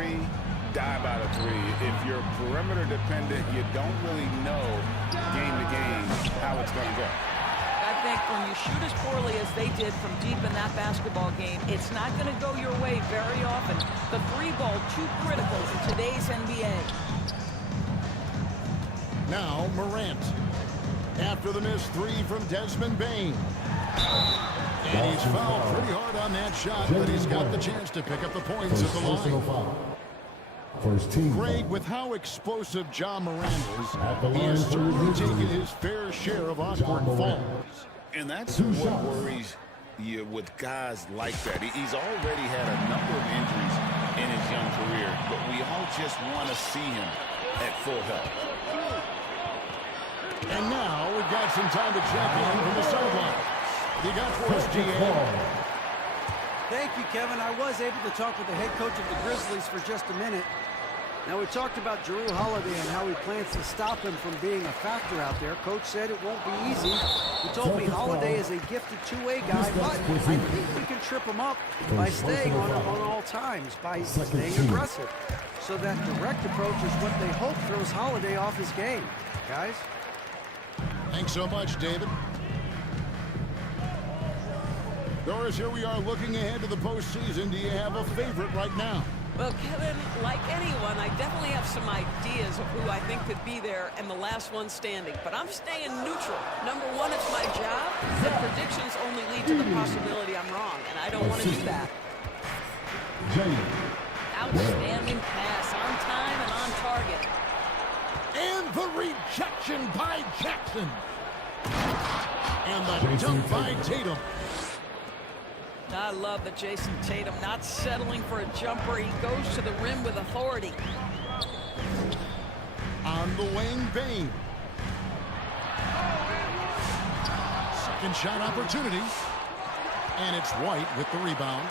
three, dive out of three. If you're perimeter dependent, you don't really know game to game how it's going to go. I think when you shoot as poorly as they did from deep in that basketball game, it's not going to go your way very often. The three ball, too critical in today's NBA. Now Morant. After the missed three from Desmond Bane. And he's fouled pretty hard on that shot, but he's got the chance to pick up the points at the line. First team. Greg, with how explosive Ja Morant is, he has certainly taken his fair share of awkward falls. And that's what worries you with guys like that. He's already had a number of injuries in his young career, but we all just want to see him at full health. And now we've got some time to check in from the sideline. You got for us, GA. Thank you, Kevin. I was able to talk with the head coach of the Grizzlies for just a minute. Now, we talked about Jrue Holiday and how he plans to stop him from being a factor out there. Coach said it won't be easy. He told me Holiday is a gifted two-way guy, but I think we can trip him up by staying on him on all times, by staying aggressive. So that direct approach is what they hope throws Holiday off his game. Guys? Thanks so much, David. Doris, here we are looking ahead to the postseason. Do you have a favorite right now? Well, Kevin, like anyone, I definitely have some ideas of who I think could be there and the last one standing. But I'm staying neutral. Number one, it's my job. The predictions only lead to the possibility I'm wrong, and I don't want to do that. Outstanding pass, on time and on target. And the rejection by Jackson. And the dunk by Tatum. I love that Jason Tatum not settling for a jumper. He goes to the rim with authority. On the wing, Bane. Second shot opportunity. And it's White with the rebound.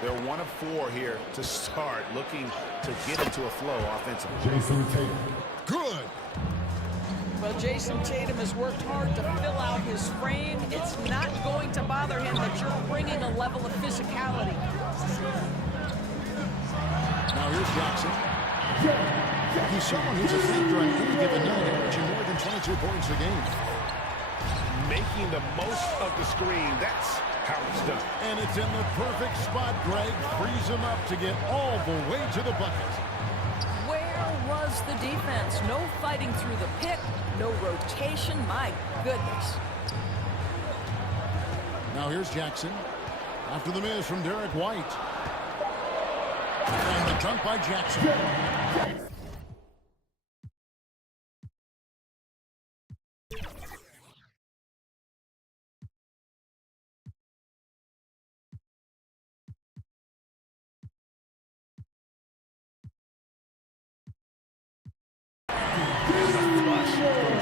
They're 1 of 4 here to start, looking to get into a flow offensively. Jason Tatum. Good. Well, Jason Tatum has worked hard to fill out his frame. It's not going to bother him that you're bringing a level of physicality. Now here's Jackson. He's someone who's a factor on any given night, averaging more than 22 points a game. Making the most of the screen. That's how it's done. And it's in the perfect spot. Greg frees him up to get all the way to the bucket. Where was the defense? No fighting through the pick, no rotation. My goodness. Now here's Jackson. After the miss from Derek White. And the dunk by Jackson.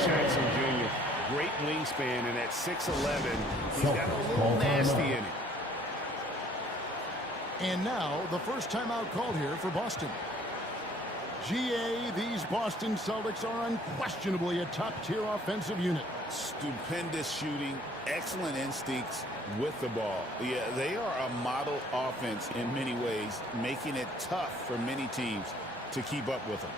Jackson Jr. Great wingspan, and at 6'11", he's got a little nasty in it. And now the first timeout called here for Boston. GA, these Boston Celtics are unquestionably a top-tier offensive unit. Stupendous shooting, excellent instincts with the ball. Yeah, they are a model offense in many ways, making it tough for many teams to keep up with them.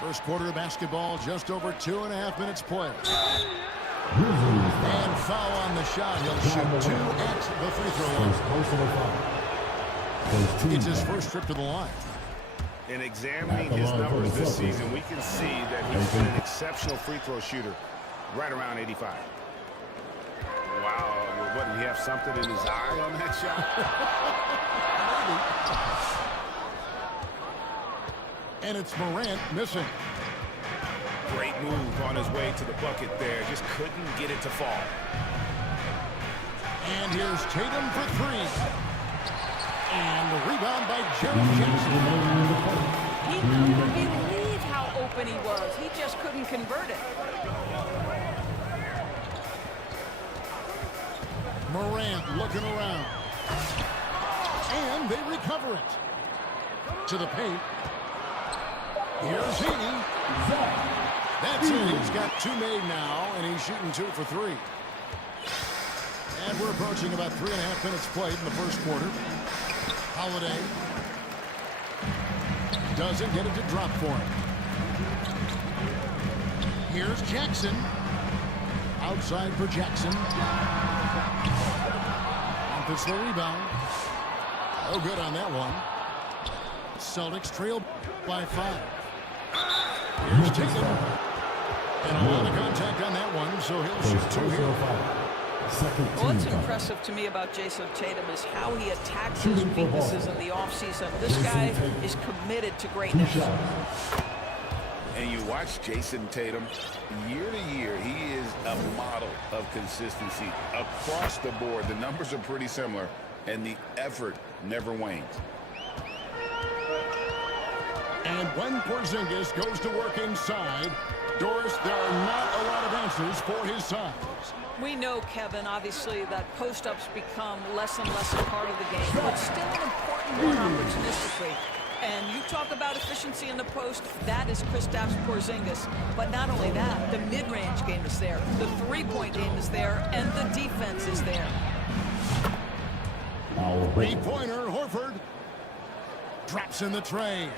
First quarter of basketball, just over 2.5 minutes played. And foul on the shot. He'll shoot 2 at the free throw line. It's his first trip to the line. In examining his numbers this season, we can see that he's been an exceptional free throw shooter, right around 85. Wow, well, what, did he have something in his eye on that shot? And it's Morant missing. Great move on his way to the bucket there. Just couldn't get it to fall. And here's Tatum for three. And the rebound by Jared Jackson. He couldn't believe how open he was. He just couldn't convert it. Morant looking around. And they recover it. To the paint. Here's Heaney. That's it. He's got two made now, and he's shooting 2 for 3. And we're approaching about 3.5 minutes played in the first quarter. Holiday doesn't get it to drop for him. Here's Jackson. Outside for Jackson. And it's the rebound. Oh, good on that one. Celtics trail by 5. Here's Tatum. And a lot of contact on that one, so he'll shoot 2 here. What's impressive to me about Jason Tatum is how he attacks his weaknesses in the offseason. This guy is committed to greatness. And you watch Jason Tatum, year to year, he is a model of consistency across the board. The numbers are pretty similar, and the effort never wanes. And when Porzingis goes to work inside, Doris, there are not a lot of answers for his size. We know, Kevin, obviously, that post-ups become less and less a part of the game, but still an important one opportunistically. And you talk about efficiency in the post, that is Kristaps Porzingis. But not only that, the mid-range game is there, the three-point game is there, and the defense is there. Three-pointer, Horford. Drops in the tray.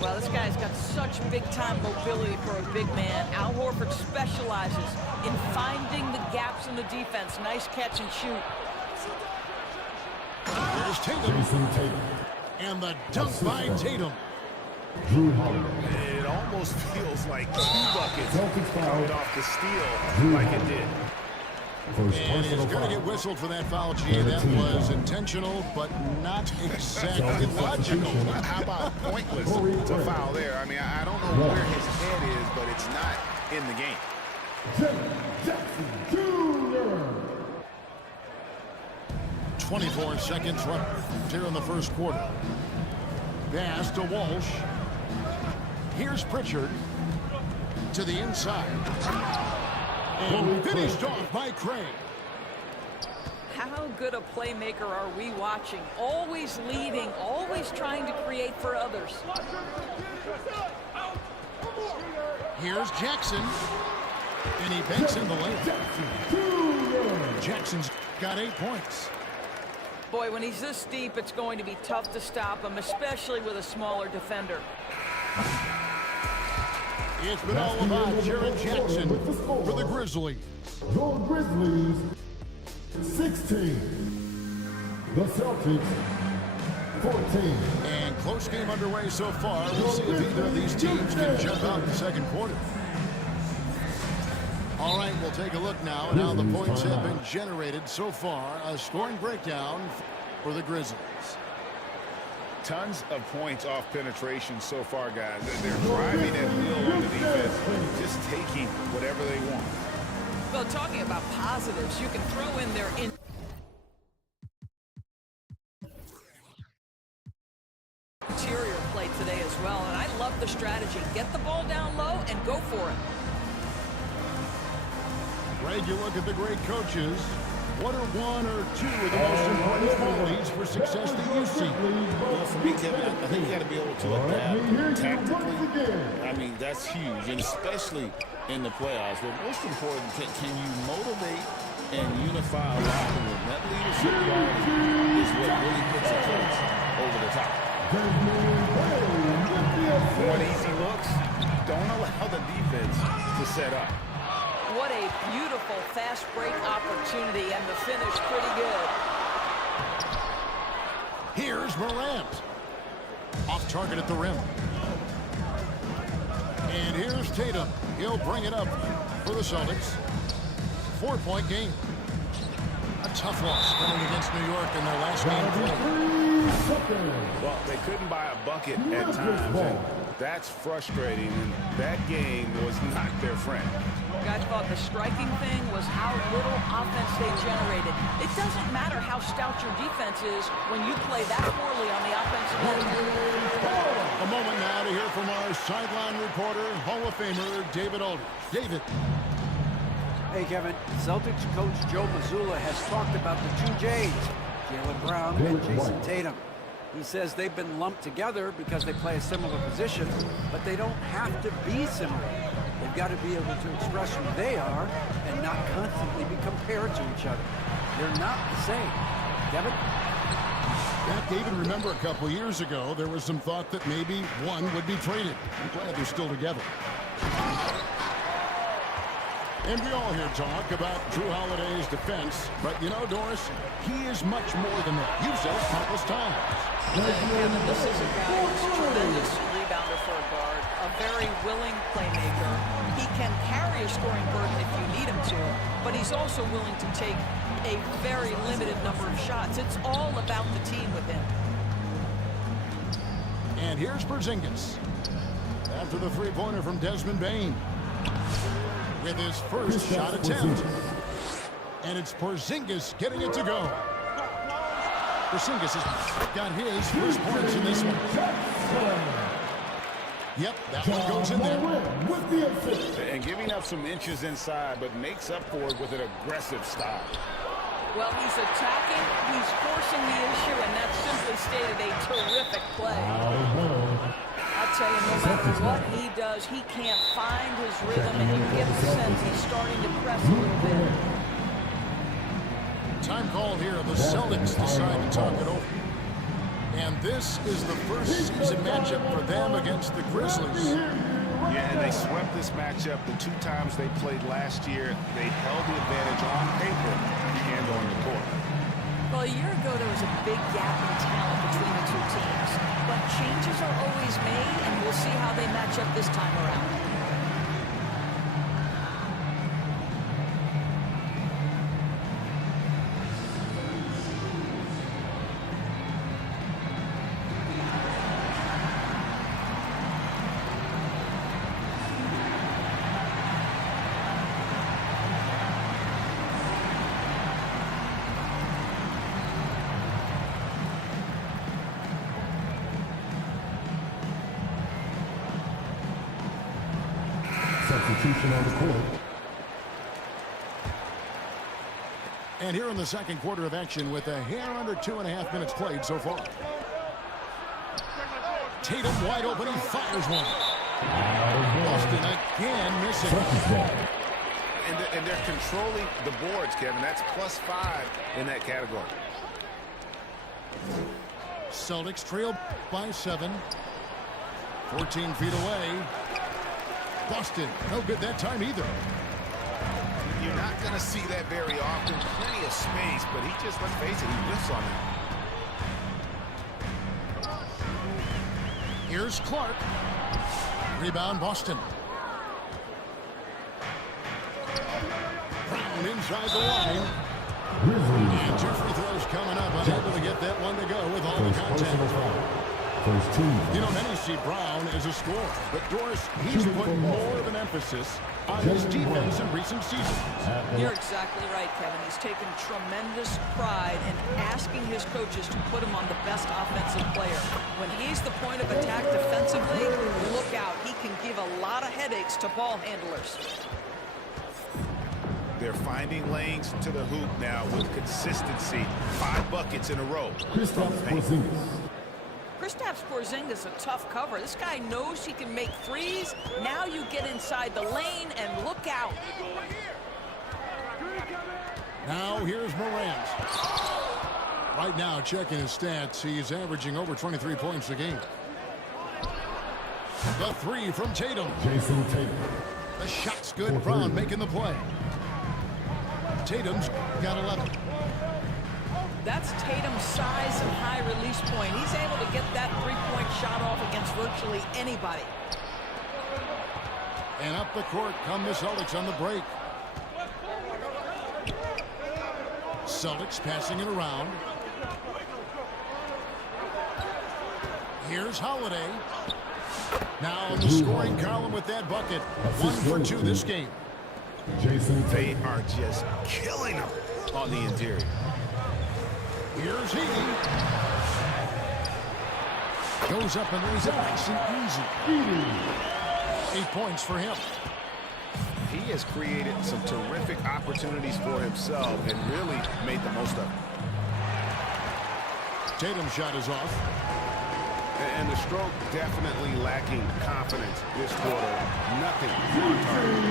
Well, this guy's got such big-time mobility for a big man. Al Horford specializes in finding the gaps in the defense. Nice catch and shoot. There's Tatum. And the dunk by Tatum. It almost feels like 2 buckets coming off the steal like it did. And he's going to get whistled for that foul, G. That was intentional, but not exactly logical. How about pointless to foul there? I mean, I don't know where his head is, but it's not in the game. Jackson Jr. 24 seconds left here in the first quarter. Pass to Walsh. Here's Pritchard to the inside. And finished off by Craig. How good a playmaker are we watching? Always leading, always trying to create for others. Here's Jackson. And he banks in the lane. Jackson's got 8 points. Boy, when he's this deep, it's going to be tough to stop him, especially with a smaller defender. It's been all about Jared Jackson for the Grizzlies. Your Grizzlies, 16. The Celtics, 14. And close game underway so far. We'll see if either of these teams can jump out in the second quarter. All right, we'll take a look now at how the points have been generated so far. A scoring breakdown for the Grizzlies. Tons of points off penetration so far, guys. They're driving at will on the defense, just taking whatever they want. Well, talking about positives, you can throw in their interior play today as well, and I love the strategy. Get the ball down low and go for it. Greg, you look at the great coaches. What are 1 or 2 of the most important qualities for success that you see? Well, for me, Kevin, I think you got to be able to adapt tactically. I mean, that's huge, and especially in the playoffs. But most important, can you motivate and unify a locker room? That leadership quality is what really puts a coach over the top. Want easy looks? Don't allow the defense to set up. What a beautiful fast break opportunity, and the finish pretty good. Here's Morant. Off target at the rim. And here's Tatum. He'll bring it up for the Celtics. 4-point game. tough loss coming against New York in their last game. Well, they couldn't buy a bucket at times, and that's frustrating, and that game was not their friend. Guys thought the striking thing was how little offense they generated. It doesn't matter how stout your defense is when you play that poorly on the offensive end. A moment now to hear from our sideline reporter, Hall of Famer David Aldridge. David. Hey, Kevin. Celtics coach Joe Mazzulla has talked about the two J's, Jaylen Brown and Jason Tatum. He says they've been lumped together because they play a similar position, but they don't have to be similar. They've got to be able to express who they are and not constantly be compared to each other. They're not the same. Kevin? Yeah, David, remember a couple years ago, there was some thought that maybe one would be traded. I'm glad they're still together. And we all hear talk about Drew Holiday's defense, but you know, Doris, he is much more than that. You've said it countless times. Kevin, this is a guy who's a tremendous rebounder for a guard, a very willing playmaker. He can carry a scoring burden if you need him to, but he's also willing to take a very limited number of shots. It's all about the team with him. And here's Porzingis. After the three-pointer from Desmond Bain. With his first shot attempt. And it's Porzingis getting it to go. Porzingis has got his first points in this one. Yep, that one goes in there. And giving up some inches inside, but makes up for it with an aggressive style. Well, he's attacking, he's forcing the issue, and that's simply stated a terrific play. I'll tell you, no matter what he does, he can't find his rhythm, and you get the sense he's starting to press a little bit. Time called here. The Celtics decide to talk it over. And this is the first season matchup for them against the Grizzlies. Yeah, and they swept this matchup the two times they played last year. They held the advantage on paper and on the court. Well, a year ago, there was a big gap in talent between the two teams. But changes are always made, and we'll see how they match up this time around. Substitution on the court. And here in the second quarter of action with a hair under 2.5 minutes played so far. Tatum wide open, he fires one. Boston again missing. And they're controlling the boards, Kevin. That's +5 in that category. Celtics trail by 7. 14 feet away. Boston, no good that time either. You're not going to see that very often. Plenty of space, but he just, let's face it, he whiffs on that. Here's Clark. Rebound, Boston. Brown inside the line. And 2 free throws coming up. Unable to get that one to go with all the contact. You know, many see Brown as a scorer, but Doris, he's put more of an emphasis on his defense in recent seasons. You're exactly right, Kevin. He's taken tremendous pride in asking his coaches to put him on the best offensive player. When he's the point of attack defensively, look out. He can give a lot of headaches to ball handlers. They're finding lanes to the hoop now with consistency. 5 buckets in a row. Kristaps Porzingis, a tough cover. This guy knows he can make threes. Now you get inside the lane and look out. Now here's Morant. Right now, checking his stats, he's averaging over 23 points a game. The 3 from Tatum. Jason Tatum. The shot's good. Brown making the play. Tatum's got 11. That's Tatum's size and high release point. He's able to get that three-point shot off against virtually anybody. And up the court come the Celtics on the break. Celtics passing it around. Here's Holiday. Now in the scoring column with that bucket. 1 for 2 this game. Jason They are just killing him on the interior. Here's Healy. Goes up and lays it nice and easy. 8 points for him. He has created some terrific opportunities for himself and really made the most of it. Tatum's shot is off. And the stroke definitely lacking confidence this quarter. Nothing on target.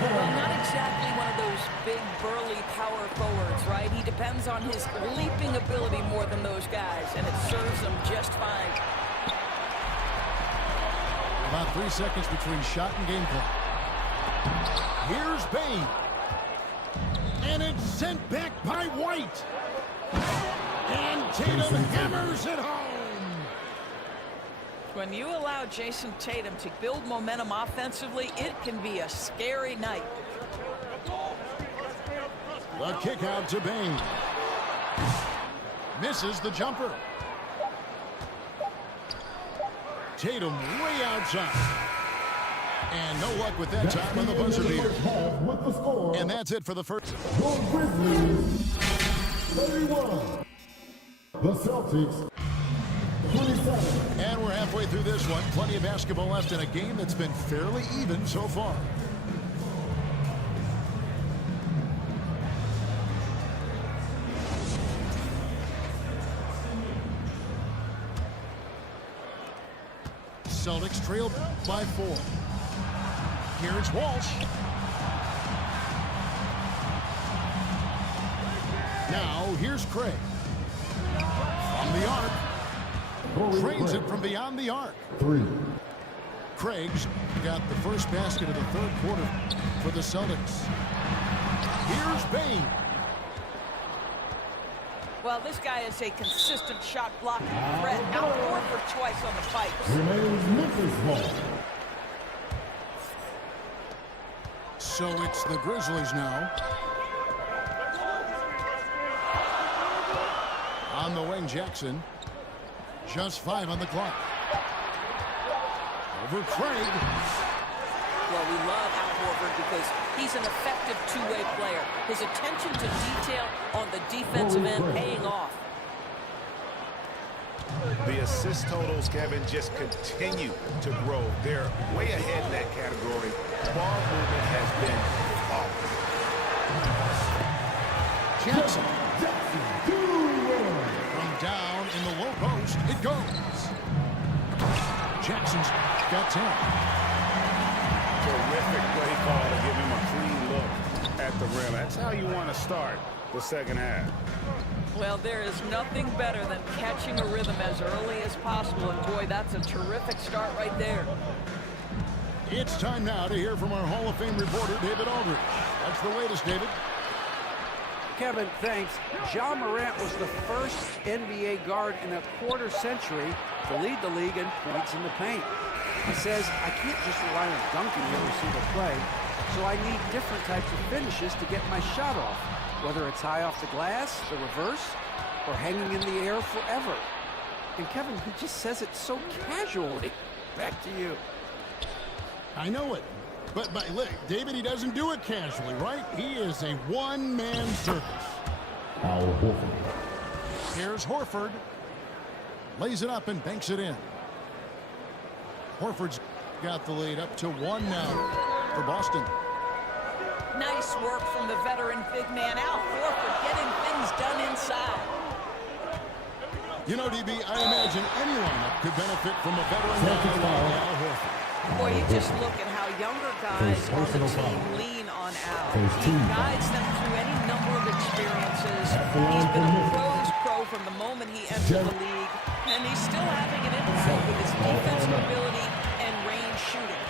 Well, not exactly one of those big, burly power forwards, right? He depends on his leaping ability more than those guys, and it serves him just fine. About 3 seconds between shot and game clock. Here's Bane. And it's sent back by White. And Tatum hammers it home. When you allow Jason Tatum to build momentum offensively, it can be a scary night. The kick out to Bane. Misses the jumper. Tatum way outside. And no luck with that time on the buzzer beater. And that's it for the first. The Grizzlies, 31. The Celtics, 27. And we're halfway through this one. Plenty of basketball left in a game that's been fairly even so far. Celtics trailed by 4. Here's Walsh. Now here's Craig. From the arc. Drains it from beyond the arc. 3. Craig's got the first basket of the third quarter for the Celtics. Here's Bane. Well, this guy is a consistent shot blocking threat. Out for twice on the pipes. Remains Memphis ball. So it's the Grizzlies now. On the wing, Jackson. Just 5 on the clock. Over Craig. Well, we love Al Horford because he's an effective two-way player. His attention to detail on the defensive end paying off. The assist totals, Kevin, just continue to grow. They're way ahead in that category. Ball movement has been flawless. Jackson. From down in the low post, it goes. Jackson's got 10. Terrific play call to give him a clean look at the rim. That's how you want to start the second half. Well, there is nothing better than catching a rhythm as early as possible. And, boy, that's a terrific start right there. It's time now to hear from our Hall of Fame reporter, David Aldridge. That's the latest, David. Kevin, thanks. Ja Morant was the first NBA guard in a quarter century to lead the league in points in the paint. He says, I can't just rely on dunking every single play, so I need different types of finishes to get my shot off, whether it's high off the glass, the reverse, or hanging in the air forever. And Kevin, he just says it so casually. Back to you. I know it. But look, David, he doesn't do it casually, right? He is a one-man circus. Al Horford. Here's Horford. Lays it up and banks it in. Horford's got the lead up to 1 now for Boston. Nice work from the veteran big man Al Horford getting things done inside. You know, DB, I imagine any lineup could benefit from a veteran guy like Al Horford. Boy, you just look at how younger guys on the team lean on Al. He guides them through any number of experiences. He's been a pro's pro from the moment he entered the league, and he's still having an impact with his defensive ability and range shooting.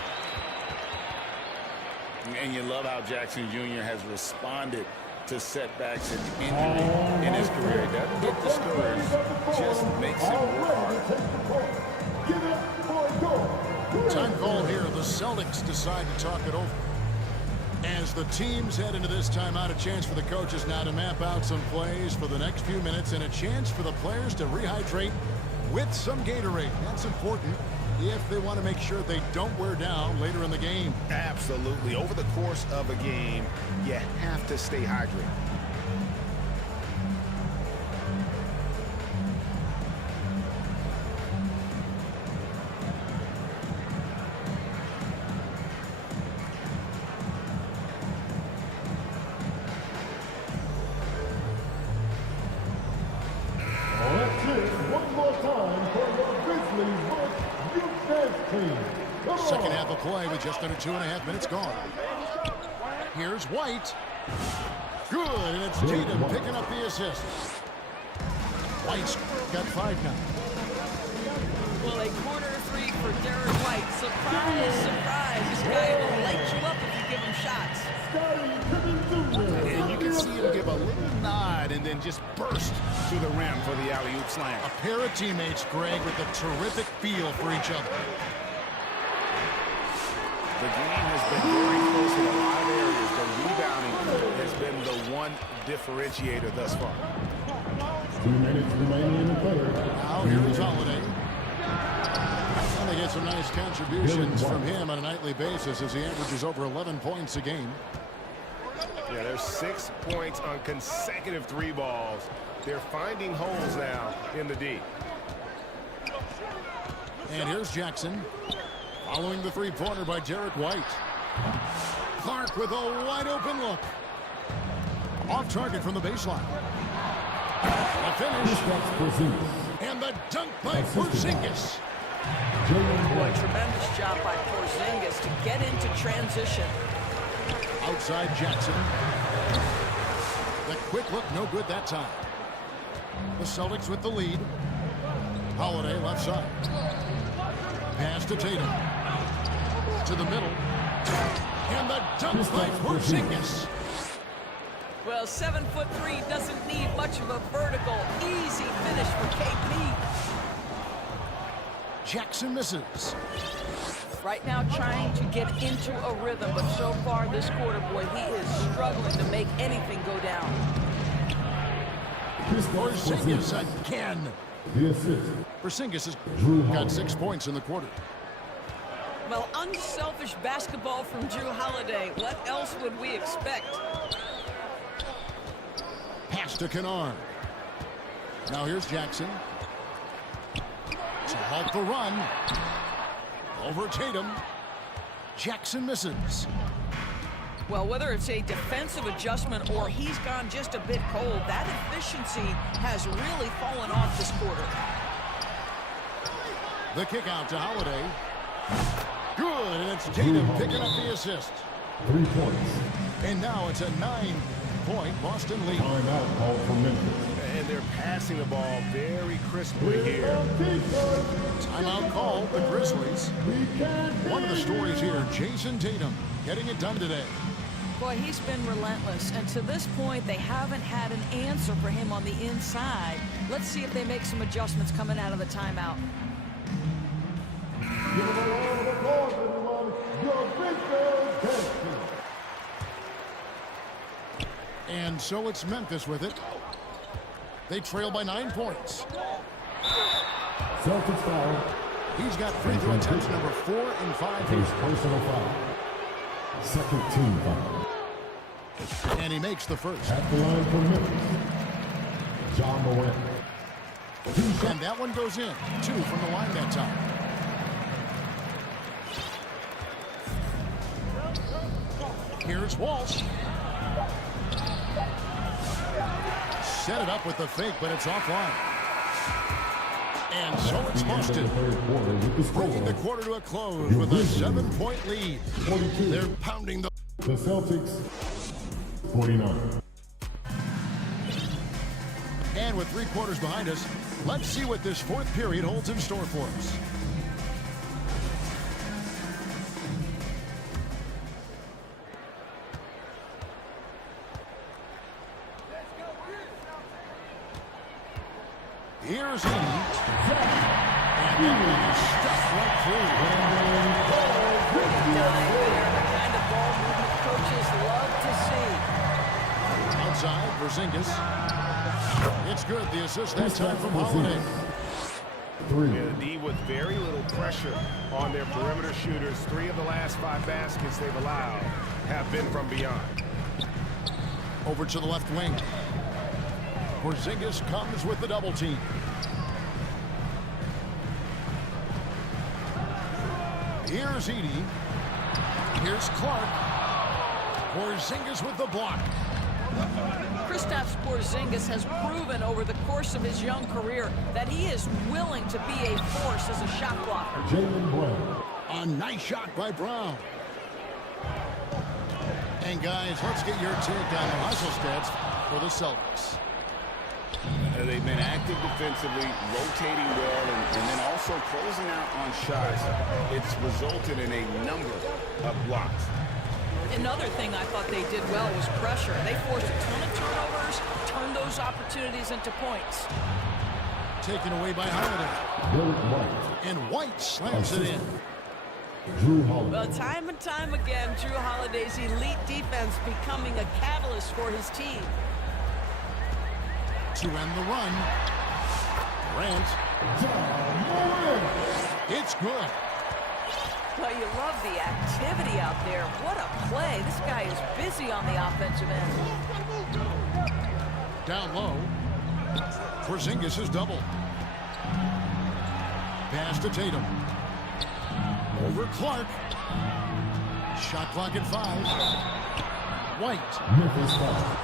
And you love how Jackson Jr. has responded to setbacks and injury in his career. He doesn't get discouraged, just makes him work harder. Give it for a goal. Time call here. The Celtics decide to talk it over. As the teams head into this timeout, a chance for the coaches now to map out some plays for the next few minutes and a chance for the players to rehydrate with some Gatorade. That's important if they want to make sure they don't wear down later in the game. Absolutely. Over the course of a game, you have to stay hydrated. Let's hear it one more time for the Grizzlies youth dance team. Come on. Second half of play with just under 2.5 minutes gone. Here's White. Good, and it's Tatum picking up the assist. White's got 5 now. Well, a corner three for Derek White. Surprise, surprise. This guy will light you up if you give him shots. And you can see him give a little nod and then just burst to the rim for the alley-oop slam. A pair of teammates, Greg, with a terrific feel for each other. The game has been very close in a lot of areas. The rebounding has been the one differentiator thus far. 2 minutes remaining in the third. Now here's Holiday. And they get some nice contributions from him on a nightly basis as he averages over 11 points a game. Yeah, there's 6 points on consecutive 3 balls. They're finding holes now in the D. And here's Jackson. Following the three-pointer by Derek White. Clark with a wide-open look. Off target from the baseline. A finish. And the dunk by Porzingis. Boy, tremendous job by Porzingis to get into transition. Outside Jackson. The quick look, no good that time. The Celtics with the lead. Holiday left side. Pass to Tatum. To the middle. And the dunk by Porzingis. Well, 7'3" doesn't need much of a vertical. Easy finish for KP. Jackson misses. Right now trying to get into a rhythm, but so far this quarter, boy, he is struggling to make anything go down. Porzingis again. The assist. Porzingis has got 6 points in the quarter. Well, unselfish basketball from Drew Holiday. What else would we expect? Pass to Kennard. Now here's Jackson. To halt the run. Over Tatum. Jackson misses. Well, whether it's a defensive adjustment or he's gone just a bit cold, that efficiency has really fallen off this quarter. The kick out to Holiday. Good, and it's Tatum picking up the assist. 3 points. And now it's a 9-point Boston lead. Timeout call for Memphis. And they're passing the ball very crisply here. Timeout call, the Grizzlies. One of the stories here, Jason Tatum getting it done today. Boy, he's been relentless, and to this point, they haven't had an answer for him on the inside. Let's see if they make some adjustments coming out of the timeout. Give them a round of applause, everyone. Your Grizzlies dance team. And so it's Memphis with it. They trail by 9 points. Celtics foul. He's got free throw attempts number 4 and 5 His here. personal foul. Second team foul. And he makes the first. At the line for Memphis. John Morant. And that one goes in. 2 from the line that time. Here's Walsh. Set it up with the fake, but it's offline. And so it's Boston. Bringing the quarter to a close with a 7-point lead. 42. They're pounding the... The Celtics, 49. And with 3 quarters behind us, let's see what this 4th period holds in store for us. Here's Eden. And that one is stuffed right through. The kind of ball movement coaches to see. Outside, Porzingis. It's good. The assist that time from Holiday. Yeah, the D with very little pressure on their perimeter shooters. 3 of the last 5 baskets they've allowed have been from beyond. Over to the left wing. Porzingis comes with the double team. Here's Edey. Here's Clark. Porzingis with the block. Kristaps Porzingis has proven over the course of his young career that he is willing to be a force as a shot blocker. Jaylen Brown. A nice shot by Brown. And guys, let's get your take on the hustle stats for the Celtics. They've been active defensively, rotating well, and then also closing out on shots. It's resulted in a number of blocks. Another thing I thought they did well was pressure. They forced a ton of turnovers, turned those opportunities into points. Taken away by Holiday. Derek White. And White slams it in. Drew Holiday. Well, time and time again, Drew Holiday's elite defense becoming a catalyst for his team. To end the run. Grant. It's good. Well, you love the activity out there. What a play. This guy is busy on the offensive end. Down low. Porzingis is double. Pass to Tatum. Over Clark. Shot clock at 5. White. Memphis foul.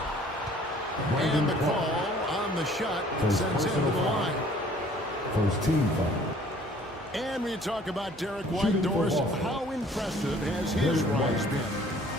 And the call on the shot sends him to the line. First team foul. And we talk about Derek White, Doris. How impressive has his rise been?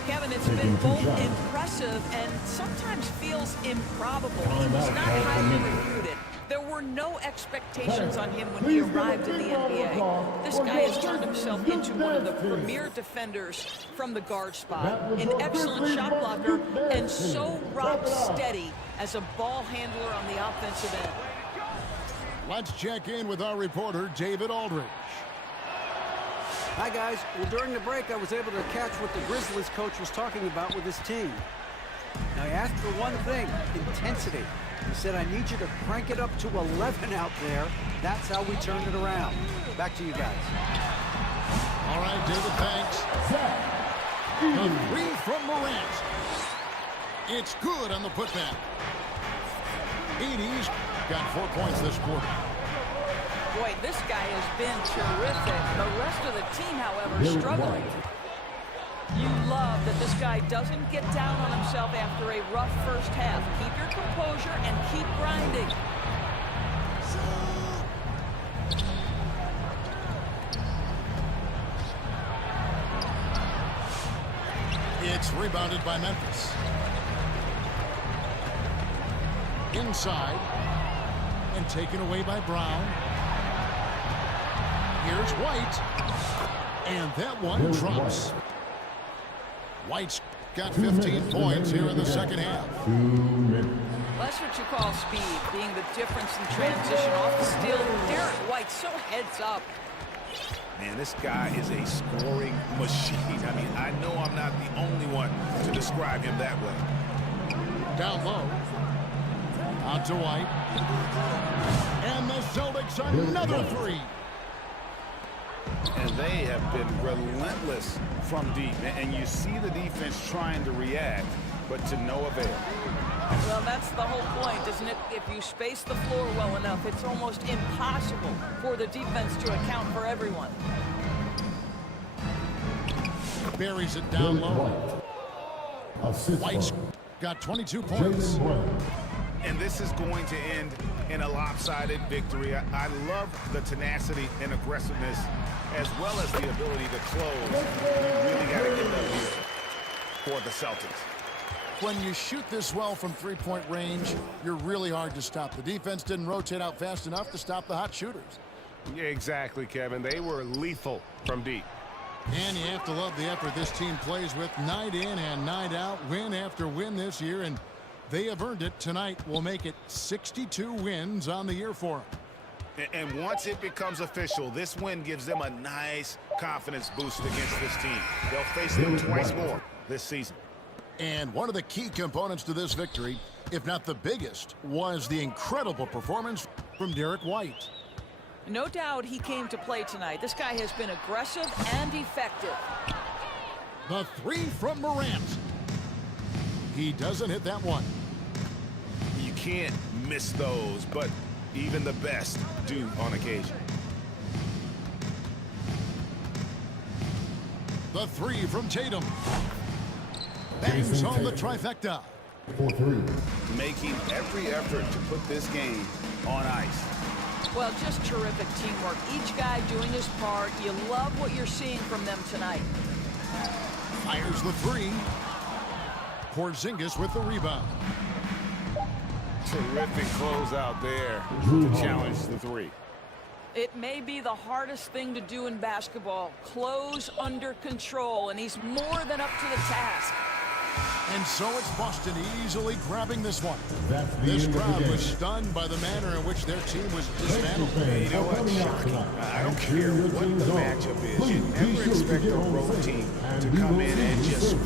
Kevin, it's been both impressive and sometimes feels improbable. He was not highly recruited. There were no expectations on him when he arrived in the NBA. This guy has turned himself into one of the premier defenders from the guard spot. An excellent shot blocker and so rock steady as a ball handler on the offensive end. Let's check in with our reporter, David Aldridge. Hi, guys. Well, during the break, I was able to catch what the Grizzlies coach was talking about with his team. Now, he asked for one thing, intensity. He said, I need you to crank it up to 11 out there. That's how we turned it around. Back to you guys. All right, David, thanks. The 3 from Morant. It's good on the putback. Edey's got 4 points this quarter. Boy, this guy has been terrific. The rest of the team, however, struggling. You love that this guy doesn't get down on himself after a rough first half. Keep your composure and keep grinding. It's rebounded by Memphis. Inside. And taken away by Brown. Here's White. And that one drops. White's got 15 points here in the second half. That's what you call speed, being the difference in transition off the steal. Derek White so heads up. Man, this guy is a scoring machine. I mean, I know I'm not the only one to describe him that way. Down low. Out to White. And the Celtics another 3. And they have been relentless from deep. And you see the defense trying to react, but to no avail. Well, that's the whole point, isn't it? If you space the floor well enough, it's almost impossible for the defense to account for everyone. Buries it down low. White's got 22 points. And this is going to end in a lopsided victory. I love the tenacity and aggressiveness as well as the ability to close. You really got to get that here for the Celtics. When you shoot this well from three-point range, you're really hard to stop. The defense didn't rotate out fast enough to stop the hot shooters. Yeah, exactly, Kevin. They were lethal from deep. And you have to love the effort this team plays with night in and night out, win after win this year, and they have earned it. Tonight will make it 62 wins on the year for them. And once it becomes official, this win gives them a nice confidence boost against this team. They'll face them twice more this season. And one of the key components to this victory, if not the biggest, was the incredible performance from Derek White. No doubt he came to play tonight. This guy has been aggressive and effective. The three from Morant. He doesn't hit that one. You can't miss those, but even the best do on occasion. The three from Tatum. Bangs home the trifecta. For three. Making every effort to put this game on ice. Well, just terrific teamwork. Each guy doing his part. You love what you're seeing from them tonight. Fires the three. Porzingis with the rebound. Terrific closeout there to challenge the three. It may be the hardest thing to do in basketball. Close under control, and he's more than up to the task. And so it's Boston easily grabbing this one. That's the This end of the crowd game. was stunned by the manner in which their team was dismantled. You know what? Shocking. I don't care what the matchup is. You never expect a road team to come in and just